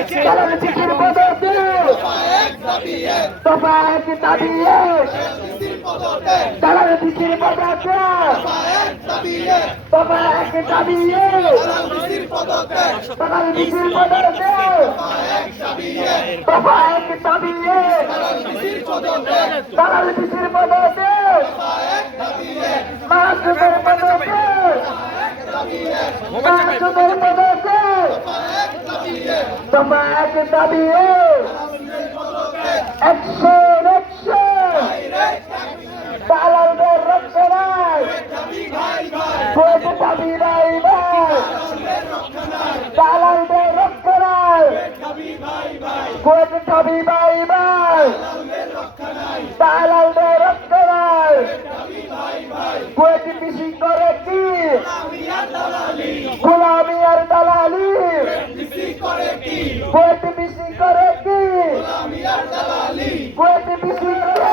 দালাল বিচির পদতে দফা এক দাবি দালাল বিচির পদতে দফা এক দাবি দালাল বিচির পদতে দফা এক দাবি দালাল বিচির পদতে মাসুদের পদতে মাসুদের পদতে দফা এক দাবি এক অ্যাকশন অ্যাকশন দালালদের রক্ষে নাই। ভোট দাবি নাই দালালদের রক্ষে নাই। ভোট দাবি ভাই। ভাই দালালদের রক্ষে নাই ভোট বেশি করে কি গোলামি আর দালালি ভোট বেশি করে কি ভোট বেশি করে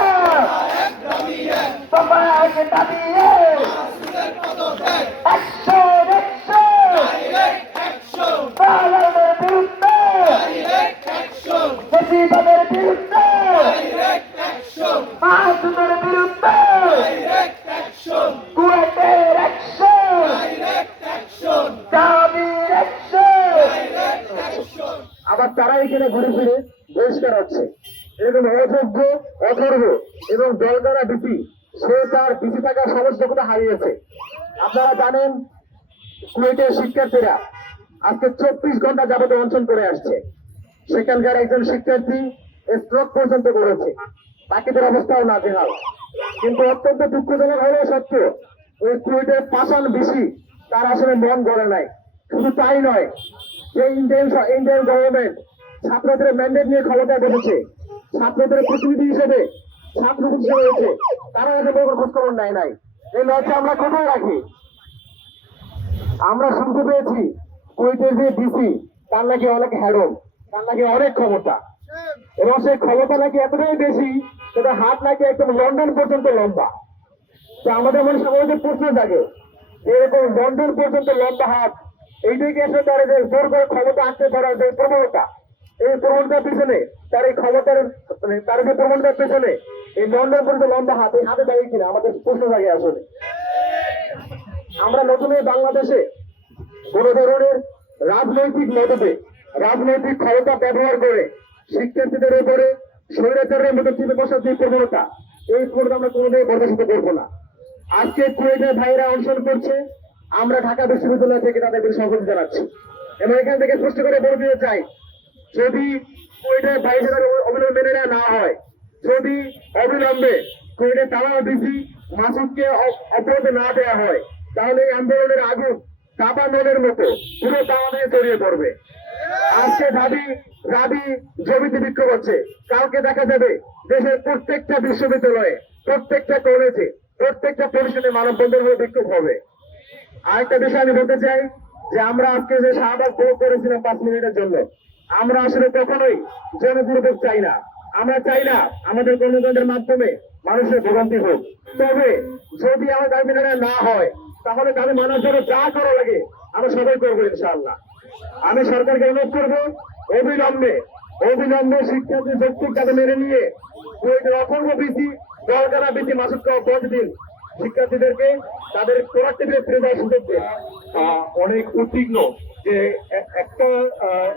তোমার আগে দাবিয়ে অ্যাকশন অ্যাকশন বিরুদ্ধে। বেশিবাদের বিরুদ্ধে। মাসুদের বিরুদ্ধে। কুয়েটের অ্যাকশন দাবির অ্যাকশন আবার তারা এখানে ঘুরে ফিরে বহিষ্কার হচ্ছে এরকম অযোগ্য অথর্ব এবং জলগারা বিপি সে তার বিপি থাকার সমস্ত কথা হারিয়েছে। আপনারা জানেন, কুয়েটের শিক্ষার্থীরা আজকে চব্বিশ ঘণ্টা যাবত অঞ্চল করে আসছে। সেখানকার একজন শিক্ষার্থী স্ট্রোক পর্যন্ত করেছে। বাকিদের অবস্থাও না জেনাল কিন্তু অত্যন্ত দুঃখজনক হলেও সত্য ওই কুয়েটের পাষাণ বেশি তার আসলে মন গড়ে নাই। শুধু তাই নয়, যে ইন্ডিয়ান ইন্ডিয়ান গভর্নমেন্ট ছাত্রদের ম্যান্ডেট নিয়ে ক্ষমতায় বসেছে, ছাত্রদের প্রতিনিধি হিসেবে ছাত্র হিসেবে রয়েছে তারা এত বড় খোঁজ খবর নেয় নাই। এই লজ্জা আমরা কোথায় রাখি? আমরা শুনতে পেয়েছি কুয়েটের যে ডিসি, তার নাকি অনেক হ্যাডম তার নাকি অনেক ক্ষমতা। এবং সেই ক্ষমতা নাকি এতটাই বেশি সেটা হাত নাকি একদম লন্ডন পর্যন্ত লম্বা। তো আমাদের মনে সমাজে প্রশ্ন যে এরকম লন্ডন পর্যন্ত লম্বা হাত এইটাকে এসে তার যে জোর করে ক্ষমতা আনতে পারার যে প্রবণতা? এই প্রবণতার পিছনে তার এই ক্ষমতার মানে তার যে প্রবণতার পেছনে এই লন্ডন পর্যন্ত লম্বা হাত এই হাতে দাঁড়িয়ে কিনা, আমাদের প্রশ্ন জাগে আসলে। আমরা নতুন এই বাংলাদেশে কোন ধরনের রাজনৈতিক মদতে, রাজনৈতিক ক্ষমতা ব্যবহার করে শিক্ষার্থীদের উপরে স্বৈরাচারের মতো চিপে বসার যে প্রবণতা, এই প্রবণতা আমরা কোনোদিন বরদাস্ত করব না। আজকে কুয়েটের ভাইরা অনশন করছে, আমরা ঢাকা বিশ্ববিদ্যালয় থেকে তাদেরকে স্বাগত জানাচ্ছি। এবং এখান থেকে স্পষ্ট করে বলে দিতে চাই, যদি কুয়েটের ভাইদের অবিলম্বে মেনে না হয় যদি অবিলম্বে কুয়েটের তালা ডিসি মাসুদকে অ- অবরোধ না দেওয়া হয়, তাহলে এই আন্দোলনের আগুন কাবা নলের মতো পুরো বাংলাদেশে ছড়িয়ে পড়বে। আজকে দাবি দাবি জমিতে বিক্ষোভ হচ্ছে। কালকে দেখা যাবে দেশের প্রত্যেকটা বিশ্ববিদ্যালয়ে, প্রত্যেকটা কলেজে, প্রত্যেকটা পরিষদে মানববন্ধন হয়ে বিক্ষোভ হবে। আরেকটা বিষয় আমি বলতে চাই, যে আমরা আজকে যে শাহবাগ ভোগ করেছিলাম পাঁচ মিনিটের জন্য, আমরা আসলে কখনোই জনদুর্ভোগ চাই না। আমরা চাই না আমাদের কর্মকাণ্ডের মাধ্যমে মানুষের ভোগান্তি হোক। তবে যদি আমার দাবি না হয়, তাহলে দাবি মানার জন্য যা করা লাগে, আমরা সবাই করব ইনশাআল্লাহ। আমি সরকারকে অনুরোধ করব, অবিলম্বে অবিলম্বে শিক্ষার্থী যৌক্তিক কাজে মেনে নিয়ে বইটির অপূর্ব বৃদ্ধি দরকারা বৃদ্ধি মাসুদ প্রতিদিন শিক্ষার্থীদেরকে তাদের প্রোডাক্টিভে ফিরে দেওয়ার সুযোগ দিন। অনেক উদ্বিগ্ন যে একটা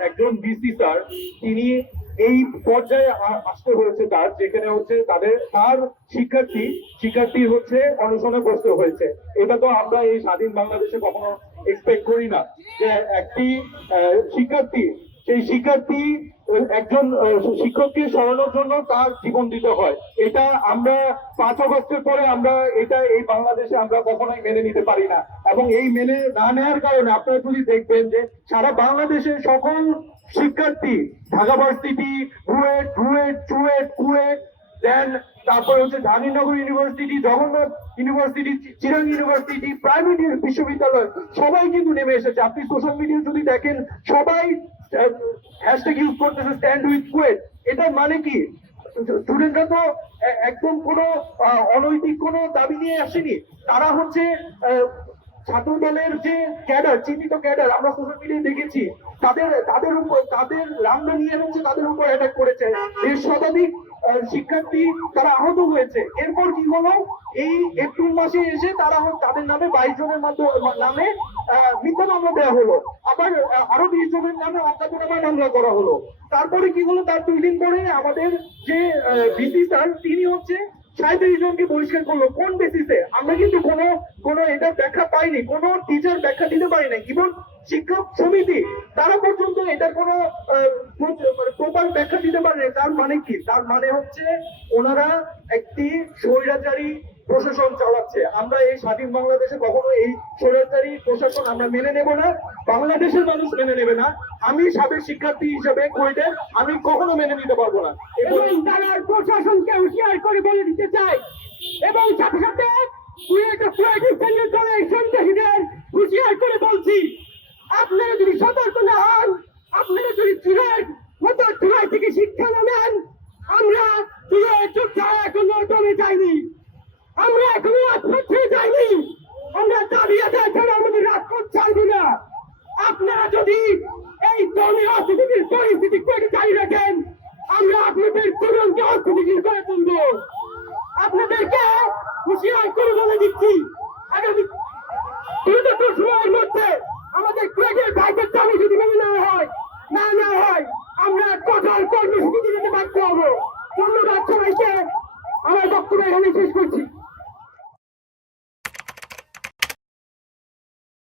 একজন বিসি স্যার, তিনি এই পর্যায়ে আসতে হয়েছে তার, যেখানে হচ্ছে তাদের, তার শিক্ষার্থী শিক্ষার্থী হচ্ছে অনশনগ্রস্ত হয়েছে। এটা তো আমরা এই স্বাধীন বাংলাদেশে কখনো এক্সপেক্ট করি না যে একটি শিক্ষার্থী, সেই শিক্ষার্থী একজন শিক্ষককে সরানোর জন্য তার জীবন দিতে হয়। এটা আমরা পাঁচ অগস্টের পরে আমরা এটা এই বাংলাদেশে আমরা কখনোই মেনে নিতে পারি না। এবং এই মেনে না নেওয়ার কারণে আপনারা যদি দেখবেন যে সারা বাংলাদেশে সকল শিক্ষার্থী, ঢাকা ভার্সিটি, রুয়েট রুয়েট, চুয়েট, কুয়েট, দেন তারপর হচ্ছে Jahangirnagar university, Jagannath university, Chirang university, private বিশ্ববিদ্যালয়, সবাই কিন্তু নেমে এসেছে। আপনি সোশ্যাল মিডিয়া যদি দেখেন, সবাই হ্যাশট্যাগ ইউজ করতেছে স্ট্যান্ড উইথ কুয়েট এটার মানে কি? স্টুডেন্টরা তো একদম কোনো অনৈতিক কোনো দাবি নিয়ে আসেনি। তারা হচ্ছে ছাত্র দলের যে ক্যাডার চিহ্নিত ক্যাডার, আমরা সোশ্যাল মিডিয়ায় দেখেছি, তাদের তাদের উপর, তাদের রামদা নিয়ে হচ্ছে তাদের উপর অ্যাটাক করেছে। এর শতাধিক শিক্ষার্থী তারা আহত হয়েছে। এরপর কি হলো? এই এপ্রিল মাসে এসে তারা তাদের নামে বাইশ জনের নামে মিথ্যা মামলা দেওয়া হলো। আবার আরও বিশ জনের নামে অজ্ঞাতনামা মামলা করা হলো। তারপরে কি হলো? তার দুই দিন পরে আমাদের যে ভিসি স্যার, তিনি হচ্ছে সাঁত্রিশ জনকে বহিষ্কার করল। কোন বেসিসে আমরা কিন্তু কোনো কোনো এটা ব্যাখ্যা পাইনি। কোনো টিচার ব্যাখ্যা দিতে পারি না ইভন শিক্ষক সমিতি তারা পর্যন্ত এটার কোনো প্রপার ব্যাখ্যা দিতে পারে তার মানে কি? তার মানে হচ্ছে ওনারা একটি স্বৈরাচারী প্রশাসন চালাচ্ছে। আমরা এই স্বাধীন বাংলাদেশে কখনো এই স্বৈরাচারী প্রশাসন আমরা মেনে নেব না বাংলাদেশের মানুষ মেনে নেবে না। আমি সাবেক শিক্ষার্থী হিসেবে কোয়েটের আমি কখনো মেনে নিতে পারব না। এবং তারা প্রশাসনকে হুঁশিয়ার করে বলে দিতে চাই এবং সাথে সাথে কুয়েট কুয়েট দলের সন্ত্রাসীদের হুঁশিয়ার করে বলছি। আপনারা যদি সতর্ক না হন, আপনারা যদি চুলের মতো চুলাই থেকে শিক্ষা না নেন, আমরা চুলের যোদ্ধা এখনও দমে যাইনি। আমরা এখনও আত্মহত্যা যাইনি। আমরা দাবি আদায় ছাড়া আমাদের রাজপথ ছাড়বো না। আপনারা যদি এই দমে অস্থিতিশীল পরিস্থিতি করে জারি রাখেন, আমরা আপনাদের তুরন্ত অস্থিতিশীল করে তুলব। আপনাদেরকে হুঁশিয়ার করে বলে দিচ্ছি আগামী দ্রুততম সময়ের মধ্যে আমাদের কুয়েটের ভাইদের দাবি যদি মেনে নেওয়া হয় না নেওয়া হয় আমরা কঠোর কর্মসূচি দিতে বাধ্য হব ধন্যবাদ সবাইকে আমার বক্তব্য এখানে শেষ করছি।